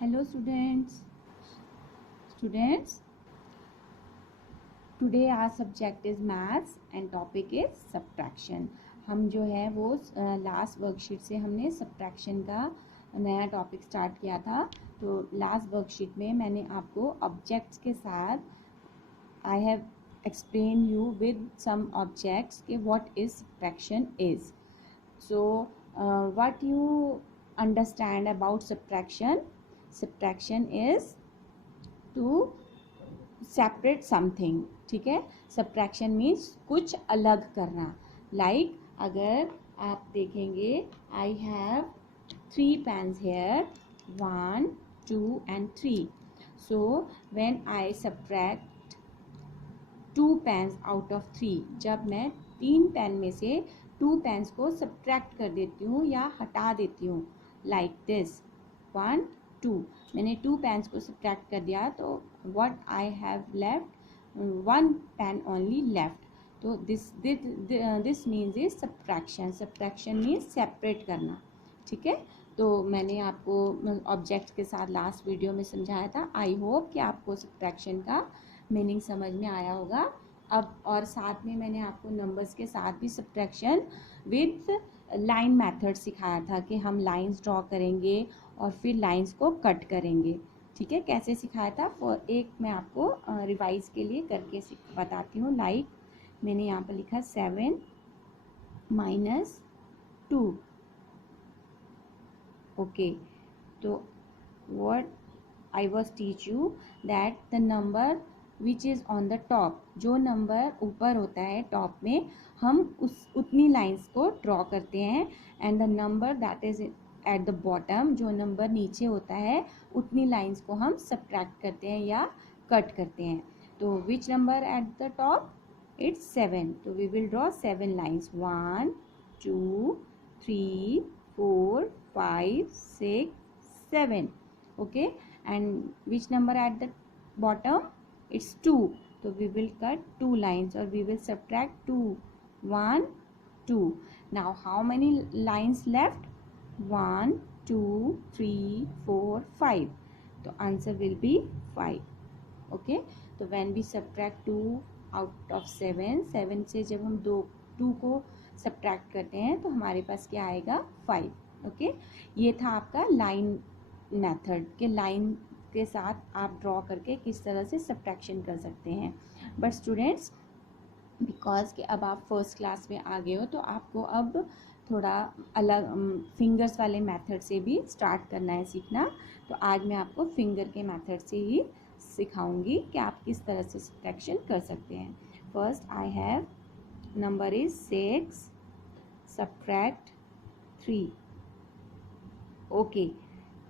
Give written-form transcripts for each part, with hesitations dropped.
Hello students, today our subject is maths and topic is subtraction. हम जो है वो लास्ट वर्कशीट से हमने subtraction का नया टॉपिक स्टार्ट किया था. तो लास्ट वर्कशीट में मैंने आपको ऑब्जेक्ट्स के साथ I have explain you with some objects कि what is subtraction is. So what you understand about subtraction? Subtraction is to separate something. ठीक है, subtraction means कुछ अलग करना. Like अगर आप देखेंगे I have 3 pens here, 1, 2 and 3. So when I subtract 2 pens out of 3, जब मैं 3 पेन में से 2 पेन्स को सब्ट्रैक्ट कर देती हूँ या हटा देती हूँ, लाइक दिस 1, 2, मैंने 2 पेन्स को सब्ट्रैक्ट कर दिया तो what I have left 1 pen only left. तो this means is subtraction. Subtraction means separate करना. ठीक है, तो मैंने आपको ऑब्जेक्ट के साथ लास्ट वीडियो में समझाया था. आई होप कि आपको सब्ट्रैक्शन का मीनिंग समझ में आया होगा. अब और साथ में मैंने आपको नंबर्स के साथ भी सब्ट्रैक्शन विथ लाइन मेथड सिखाया था कि हम लाइंस ड्रॉ करेंगे और फिर लाइंस को कट करेंगे. ठीक है, कैसे सिखाया था फॉर एक मैं आपको रिवाइज के लिए करके बताती हूँ. लाइक मैंने यहाँ पर लिखा 7 माइनस 2. ओके, तो what I was teach you that the number which is on the top, जो नंबर ऊपर होता है टॉप में, हम उतनी लाइंस को ड्रॉ करते हैं. And the number that is eight the bottom, जो नंबर नीचे होता है, उतनी लाइंस को हम सब्ट्रैक्ट करते हैं या कट करते हैं. तो which number at the top? It's 7. तो we will draw 7 lines. 1, 2, 3, 4, 5, 6, 7. Okay, and which number at the bottom? It's 2. So we will cut 2 lines or we will subtract 2. 1, 2. Now how many lines left? 1, 2, 3, 4, 5. So answer will be 5. Okay, so when we subtract 2 out of 7, 7 से जब हम 2 को subtract करते हैं तो हमारे पास क्या आएगा? 5. ओके, ये था आपका लाइन मेथड के लाइन के साथ आप ड्रॉ करके किस तरह से सब्ट्रैक्शन कर सकते हैं. बट स्टूडेंट्स, बिकॉज कि अब आप फर्स्ट क्लास में आ गए हो तो आपको अब थोड़ा अलग फिंगर्स वाले मेथड से भी स्टार्ट करना है सीखना. तो आज मैं आपको फिंगर के मेथड से ही सिखाऊंगी कि आप किस तरह से सब्ट्रैक्शन कर सकते हैं. First I have number is 6, subtract 3. Okay,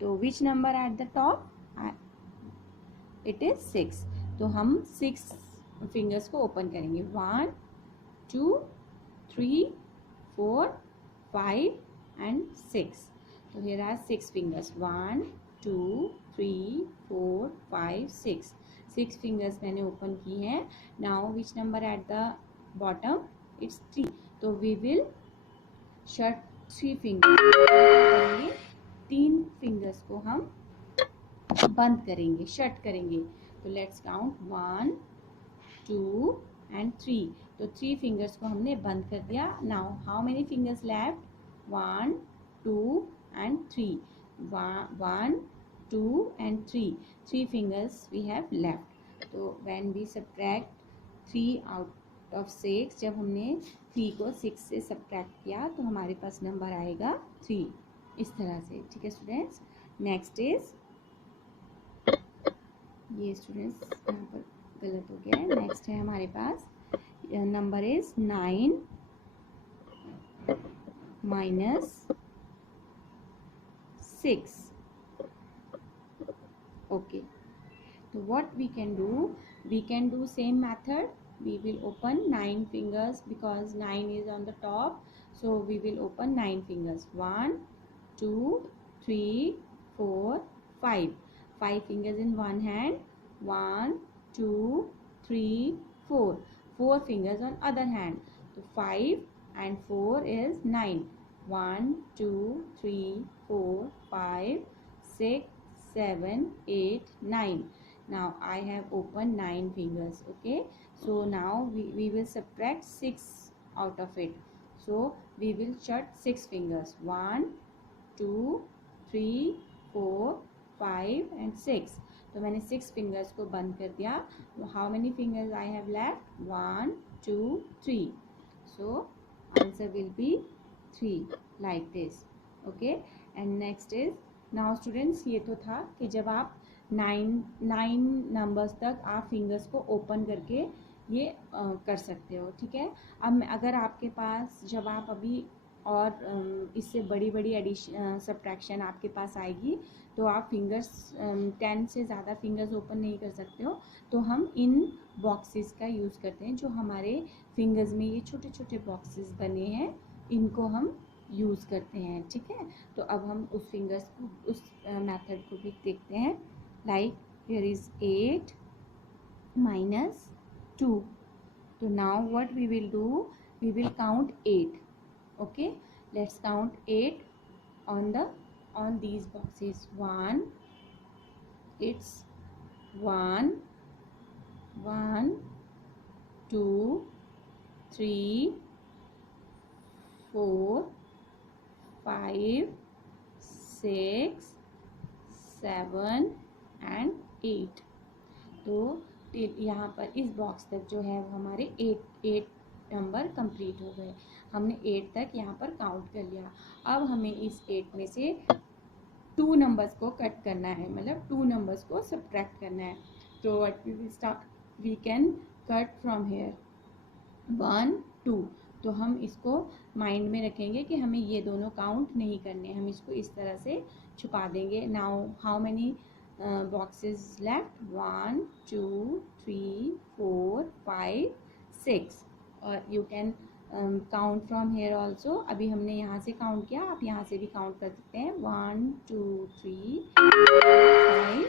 तो which number at the top? It is 6. तो हम 6 फिंगर्स को ओपन करेंगे. 1, 2, 3, 4, 5 एंड 6. तो हियर आर 6 फिंगर्स. 1, 2, 3, 4, 5, 6. 6 फिंगर्स मैंने ओपन की हैं. Now which number at the bottom? It's 3. तो we will shut 3 fingers. 3 fingers को हम बंद करेंगे, शट करेंगे. तो लेट्स काउंट 1, 2 एंड 3. तो 3 फिंगर्स को हमने बंद कर दिया. Now how many fingers left? 1, 2 and 3. 1, 2 and 3. 3 fingers we have left. तो when we subtract 3 out of 6, जब हमने 3 को 6 से सब्ट्रैक्ट किया तो हमारे पास नंबर आएगा 3. इस तरह से. ठीक है स्टूडेंट्स, नेक्स्ट इज, ये स्टूडेंट्स यहाँ पर गलत हो गया है. नेक्स्ट है हमारे पास नंबर इज 9 माइनस 6. ओके, तो what we can do same method. we will open 9 fingers because 9 is on the top, so we will open 9 fingers. 1, 2, 3, 4, 5. 5 fingers in one hand. 1, 2, 3, 4. 4 fingers on other hand. So 5 and 4 is 9. 1, 2, 3, 4, 5, 6, 7, 8, 9. Now I have opened 9 fingers. Okay, so now we will subtract 6 out of it. So we will shut 6 fingers. 1, 2, 3, 4, 5 and 6. तो मैंने 6 fingers को बंद कर दिया. How many fingers I have left? 1, 2, 3. So answer will be 3 like this. Okay, and next is now students, ये तो था कि जब आप 9 नंबर्स तक आप फिंगर्स को ओपन करके ये कर सकते हो. ठीक है, अब अगर आपके पास जब आप अभी और इससे बड़ी बड़ी एडिशन सब्ट्रैक्शन आपके पास आएगी तो आप फिंगर्स 10 से ज़्यादा फिंगर्स ओपन नहीं कर सकते हो. तो हम इन बॉक्सेस का यूज़ करते हैं. जो हमारे फिंगर्स में ये छोटे छोटे बॉक्सेस बने हैं, इनको हम यूज़ करते हैं. ठीक है, तो अब हम उस फिंगर्स को, उस मेथड को भी देखते हैं. Like here is 8 minus 2. So now what we will do, we will count 8. Okay, let's count 8 on these boxes. 1, it's 1, 1, 2, 3, 4, 5, 6, 7 and 8. तो यहाँ पर इस बॉक्स तक जो है वो हमारे 8 नंबर कंप्लीट हो गए. हमने 8 तक यहाँ पर काउंट कर लिया. अब हमें इस 8 में से 2 नंबर्स को कट करना है, मतलब 2 नंबर्स को सब्ट्रैक्ट करना है. तो what we will start, we can cut from here 1, 2. तो हम इसको माइंड में रखेंगे कि हमें ये दोनों काउंट नहीं करने, हम इसको इस तरह से छुपा देंगे. Now how many boxes left? 1, 2, 3, 4, 5, 6. और you can count from here also. अभी हमने यहाँ से काउंट किया, आप यहाँ से भी काउंट कर सकते हैं. 1, 2, 3, 4, 5,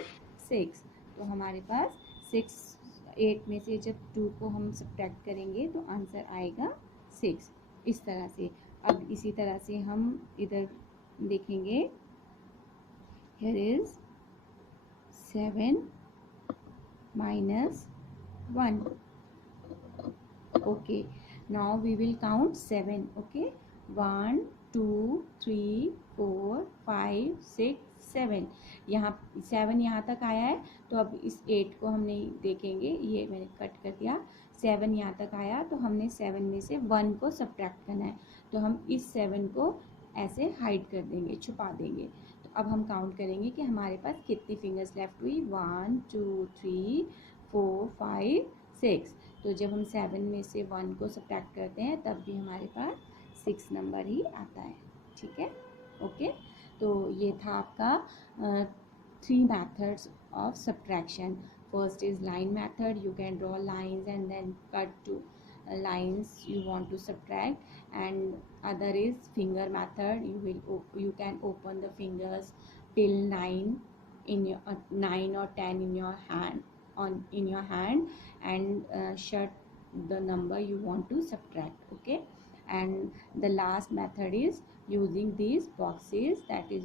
6. तो हमारे पास 8 में से जब 2 को हम सब्ट्रैक्ट करेंगे तो आंसर आएगा 6. इस तरह से. अब इसी तरह से हम इधर देखेंगे. here is 7 minus 1. Okay, now we will count 7. Okay, 1, 2, 3, 4, 5, 6, 7. यहाँ 7 यहाँ तक आया है. तो अब इस 8 को हमने देखेंगे, ये मैंने कट कर दिया. 7 यहाँ तक आया तो हमने 7 में से 1 को सब्ट्रैक्ट करना है. तो हम इस 7 को ऐसे हाइड कर देंगे, छुपा देंगे. तो अब हम काउंट करेंगे कि हमारे पास कितनी फिंगर्स लेफ्ट हुई. 1, 2, 3, 4, 5, 6. तो जब हम 7 में से 1 को सब्ट्रैक्ट करते हैं तब भी हमारे पास 6 नंबर ही आता है. ठीक है, ओके. तो ये था आपका 3 methods of subtraction. First is line method. You can draw lines and then cut to lines you want to subtract. And other is finger method. You can open the fingers till 9 in your 9 or 10 in your hand, in your hand, and shut the number you want to subtract. Okay, and the last method is using these boxes that is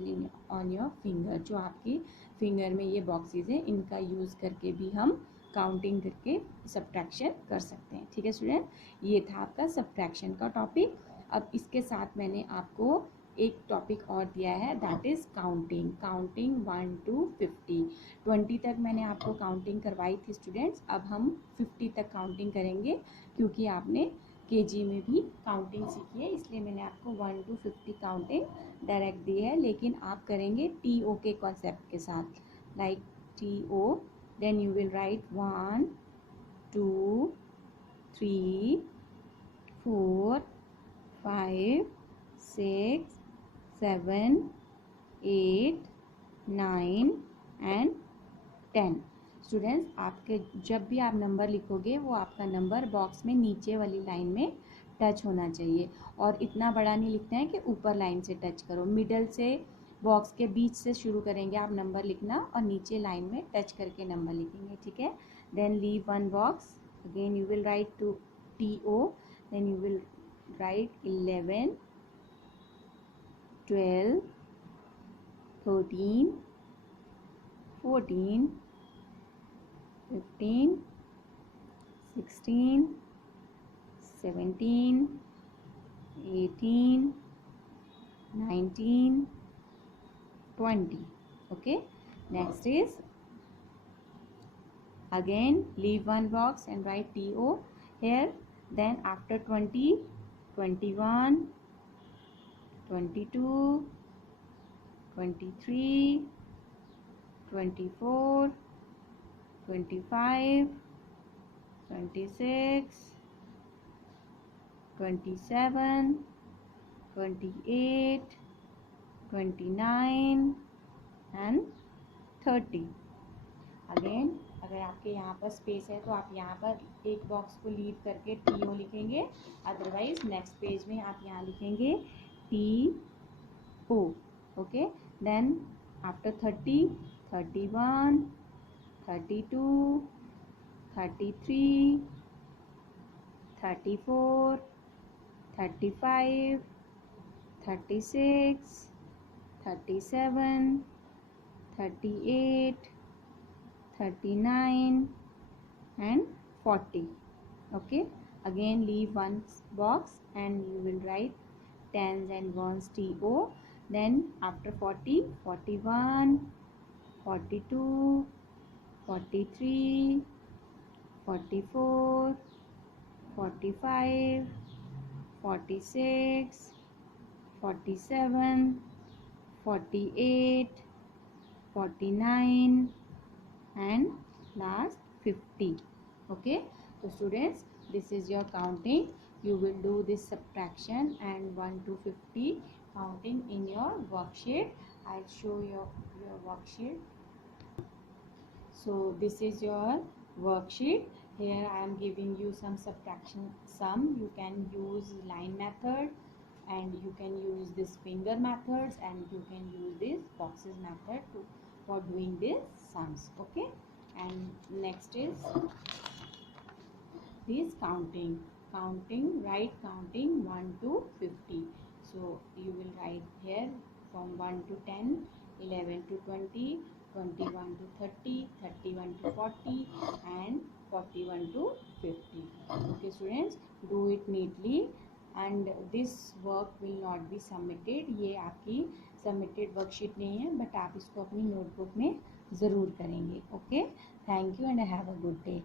on your finger. जो आपकी finger में ये boxes हैं, इनका use करके भी हम counting करके सब्ट्रैक्शन कर सकते हैं. ठीक है स्टूडेंट, ये था आपका सब्ट्रैक्शन का टॉपिक. अब इसके साथ मैंने आपको एक टॉपिक और दिया है, that is counting. Counting 1 to 50. 20 तक मैंने आपको काउंटिंग करवाई थी स्टूडेंट्स. अब हम 50 तक काउंटिंग करेंगे क्योंकि आपने केजी में भी काउंटिंग सीखी है, इसलिए मैंने आपको 1 to 50 काउंटिंग डायरेक्ट दी है. लेकिन आप करेंगे TO के कॉन्सेप्ट के साथ. Like TO, then you will write 1, 2, 3, 4, 5, 6, 7, 8, 9 and 10. Students, आपके जब भी आप नंबर लिखोगे वो आपका नंबर बॉक्स में नीचे वाली लाइन में टच होना चाहिए. और इतना बड़ा नहीं लिखना है कि ऊपर लाइन से टच करो. मिडल से, बॉक्स के बीच से शुरू करेंगे आप नंबर लिखना और नीचे लाइन में टच करके नंबर लिखेंगे. ठीक है, then leave 1 box. Again you will write to TO, then you will write 11, 12, 13, 14, 15, 16, 17, 18, 19, 20. Okay, next is again leave one box and write TO here. Then after 20, 21, 22, 23, 24, 25, 26, 27, 28, 29 and 30. Again अगर आपके यहाँ पर space है तो आप यहाँ पर एक बॉक्स को लीव करके TO लिखेंगे, अदरवाइज नेक्स्ट पेज में आप यहाँ लिखेंगे TO. Okay, then after 30, 31, 32, 33, 34, 35, 36, 37, 38, 39 and 40. Okay, again leave one box and you will write tens and ones TO. Then after 40, 41, 42, 43, 44, 45, 46, 47, 48, 49 and last 50. Okay, so students, this is your counting. You will do this subtraction and 1 to 50 counting in your worksheet. I'll show your worksheet. So this is your worksheet. Here I am giving you some subtraction sum. You can use line method and you can use this finger methods and you can use this boxes method for doing these sums. Okay, and next is this counting. Write counting 1 to 50. So you will write here from 1 to 10, 11 to 20, 21 to 30, 31 to 40 and 41 to 50. Okay students, do it neatly and this work will not be submitted. ये आपकी submitted worksheet नहीं है, but आप इसको अपनी notebook में ज़रूर करेंगे. Okay, thank you and have a good day.